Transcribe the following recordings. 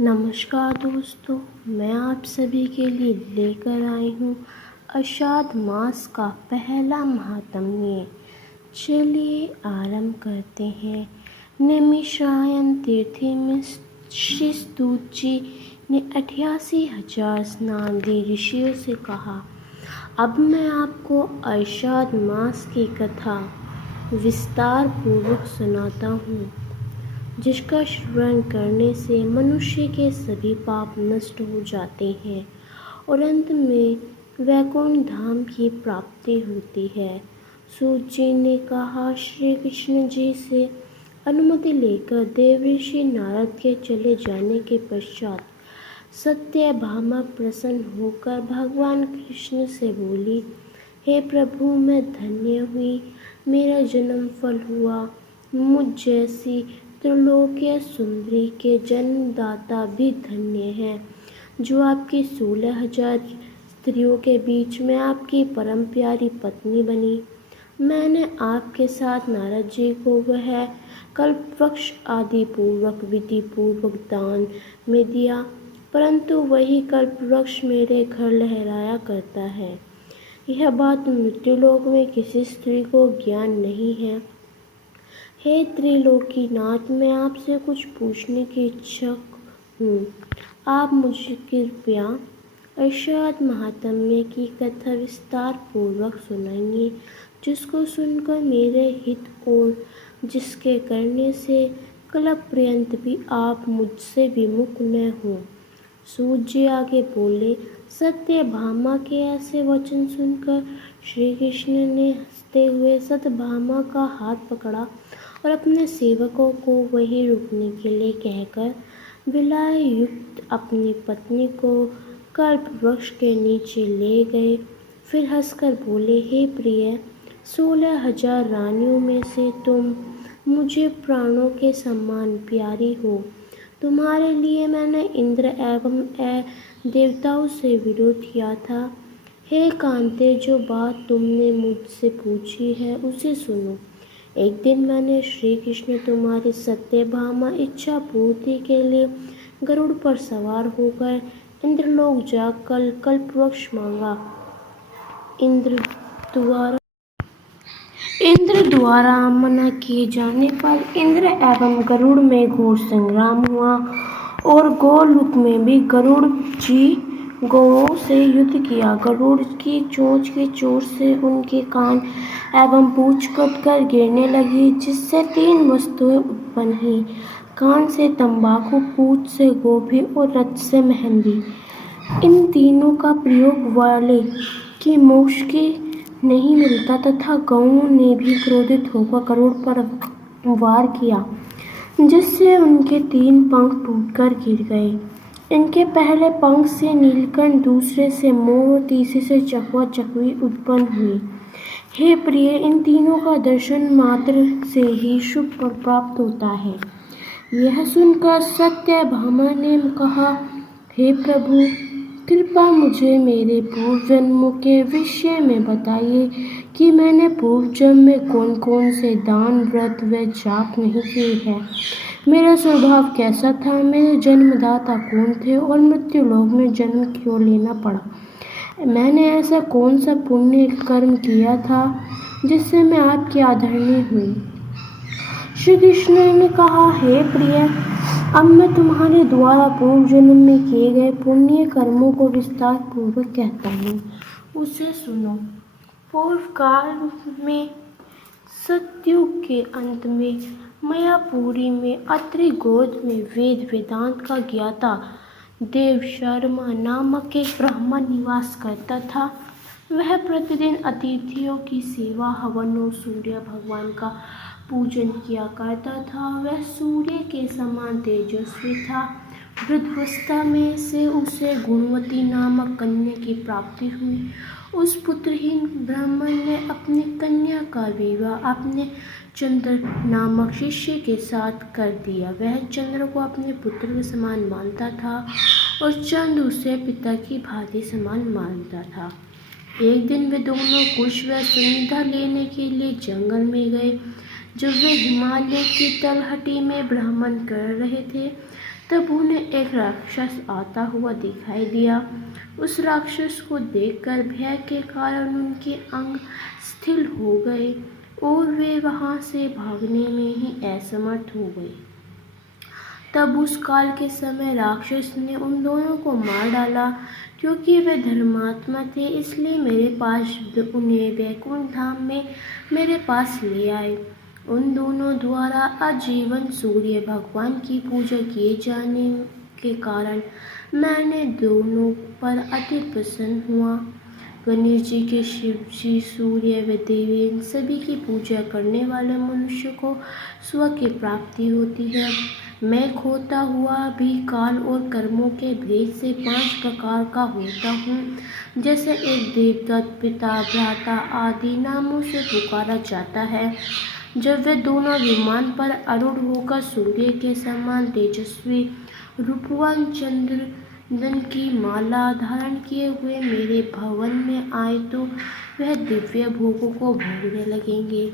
नमस्कार दोस्तों, मैं आप सभी के लिए लेकर आई हूँ आषाढ़ मास का पहला महात्म्य। चलिए आरंभ करते हैं। नैमिषारण्य तीर्थ में श्री सूत जी ने 88,000 स्नान दी ऋषियों से कहा, अब मैं आपको आषाढ़ मास की कथा विस्तार पूर्वक सुनाता हूँ, जिसका श्रवण करने से मनुष्य के सभी पाप नष्ट हो जाते हैं और अंत में वैकुंठ धाम की प्राप्ति होती है। सूत जी ने कहा, श्री कृष्ण जी से अनुमति लेकर देवर्षि नारद के चले जाने के पश्चात सत्यभामा प्रसन्न होकर भगवान कृष्ण से बोली, हे प्रभु, मैं धन्य हुई, मेरा जन्म फल हुआ। मुझ जैसी त्रिलोकीय सुंदरी के जन्मदाता भी धन्य है, जो आपकी 16,000 स्त्रियों के बीच में आपकी परम प्यारी पत्नी बनी। मैंने आपके साथ नारद जी को वह कल्पवृक्ष आदि पूर्वक विधि पूर्वक दान में दिया, परंतु वही कल्पवृक्ष मेरे घर लहराया करता है। यह बात मृत्युलोक में किसी स्त्री को ज्ञान नहीं है। हे त्रिलोकीनाथ, मैं आपसे कुछ पूछने की इच्छुक हूँ। आप मुझे कृपया आषाढ़ महात्म्य की कथा विस्तार पूर्वक सुनाइए, जिसको सुनकर मेरे हित और जिसके करने से कल्प पर्यंत भी आप मुझसे विमुख न हों। सूत जी आगे बोले, सत्यभामा के ऐसे वचन सुनकर श्री कृष्ण ने हंसते हुए सत्यभामा का हाथ पकड़ा और अपने सेवकों को वहीं रुकने के लिए कहकर विलाय युक्त अपनी पत्नी को कल्प वृक्ष के नीचे ले गए। फिर हंसकर बोले, हे प्रिय, 16,000 रानियों में से तुम मुझे प्राणों के समान प्यारी हो। तुम्हारे लिए मैंने इंद्र एवं देवताओं से विरोध किया था। हे कांते, जो बात तुमने मुझसे पूछी है उसे सुनो। एक दिन मैंने श्री कृष्ण तुम्हारी सत्यभामा इच्छा पूर्ति के लिए गरुड़ पर सवार होकर इंद्रलोक जाकर कल्पवृक्ष मांगा। इंद्र द्वारा मना किए जाने पर इंद्र एवं गरुड़ में घोर संग्राम हुआ और गोलोक में भी गरुड़ जी गौओं से युद्ध किया। गरुड़ की चोंच की चोट से उनके कान एवं पूंछ कटकर गिरने लगी, जिससे 3 वस्तुएं उत्पन्न हुई। कान से तंबाकू, पूंछ से गोभी और रथ से मेहंदी। इन तीनों का प्रयोग वाले की मोक्ष की नहीं मिलता तथा गौओं ने भी क्रोधित होकर गरुड़ पर वार किया, जिससे उनके 3 पंख टूटकर गिर गए। इनके पहले पंख से नीलकंठ, दूसरे से मोर और तीसरे से चकवा चकवी उत्पन्न हुई। हे प्रिय, इन तीनों का दर्शन मात्र से ही शुभ फल प्राप्त होता है। यह सुनकर सत्यभामा ने कहा, हे प्रभु, कृपा मुझे मेरे पूर्व जन्मों के विषय में बताइए कि मैंने पूर्व जन्म में कौन कौन से दान, व्रत व जाप नहीं किए हैं। मेरा स्वभाव कैसा था, मेरे जन्मदाता कौन थे और मृत्युलोक में जन्म क्यों लेना पड़ा। मैंने ऐसा कौन सा पुण्य कर्म किया था जिससे मैं आपकी आदरणीय हुई। श्री कृष्ण ने कहा, हे प्रिय, अब मैं तुम्हारे द्वारा पूर्व जन्म में किए गए पुण्य कर्मों को विस्तार पूर्वक कहता हूँ, उसे सुनो। पूर्व काल में सतयुग के अंत में मायापुरी में अत्रि गोद में वेद वेदांत का ज्ञाता देवशर्मा नामक एक ब्राह्मण निवास करता था। वह प्रतिदिन अतिथियों की सेवा, हवन और सूर्य भगवान का पूजन किया करता था। वह सूर्य के समान तेजस्वी था। वृद्धावस्था में से उसे गुणवती नामक कन्या की प्राप्ति हुई। उस पुत्रहीन ब्राह्मण ने अपनी कन्या का विवाह अपने चंद्र नामक शिष्य के साथ कर दिया। वह चंद्र को अपने पुत्र के समान मानता था और चंद्र उसे पिता की भांति समान मानता था। एक दिन वे दोनों कुश व सुनिधा लेने के लिए जंगल में गए। जब वे हिमालय की तलहटी में भ्रमण कर रहे थे, तब उन्हें एक राक्षस आता हुआ दिखाई दिया। उस राक्षस को देखकर भय के कारण उनके अंग शिथिल हो गए और वे वहां से भागने में ही असमर्थ हो गए। तब उस काल के समय राक्षस ने उन दोनों को मार डाला। क्योंकि वे धर्मात्मा थे, इसलिए मेरे पास उन्हें वैकुंठ धाम में मेरे पास ले आए। उन दोनों द्वारा आजीवन सूर्य भगवान की पूजा किए जाने के कारण मैंने दोनों पर अति प्रसन्न हुआ। गणेश जी के शिव जी, सूर्य व देवी इन सभी की पूजा करने वाले मनुष्य को स्वर्ग की प्राप्ति होती है। मैं खोता हुआ भी काल और कर्मों के भेद से 5 प्रकार का होता हूँ। जैसे एक देवदत्त, पिता, भ्राता आदि नामों से पुकारा जाता है। जब वे दोनों विमान पर आरूढ़ होकर सूर्य के समान तेजस्वी रूपवान चंद्रन की माला धारण किए हुए मेरे भवन में आए तो वह दिव्य भोगों को भोगने लगेंगे।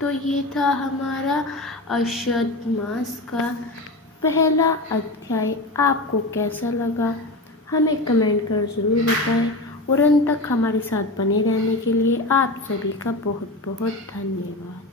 तो ये था हमारा अषाढ़ मास का पहला अध्याय। आपको कैसा लगा हमें कमेंट कर ज़रूर बताएं और अंत तक हमारे साथ बने रहने के लिए आप सभी का बहुत बहुत धन्यवाद।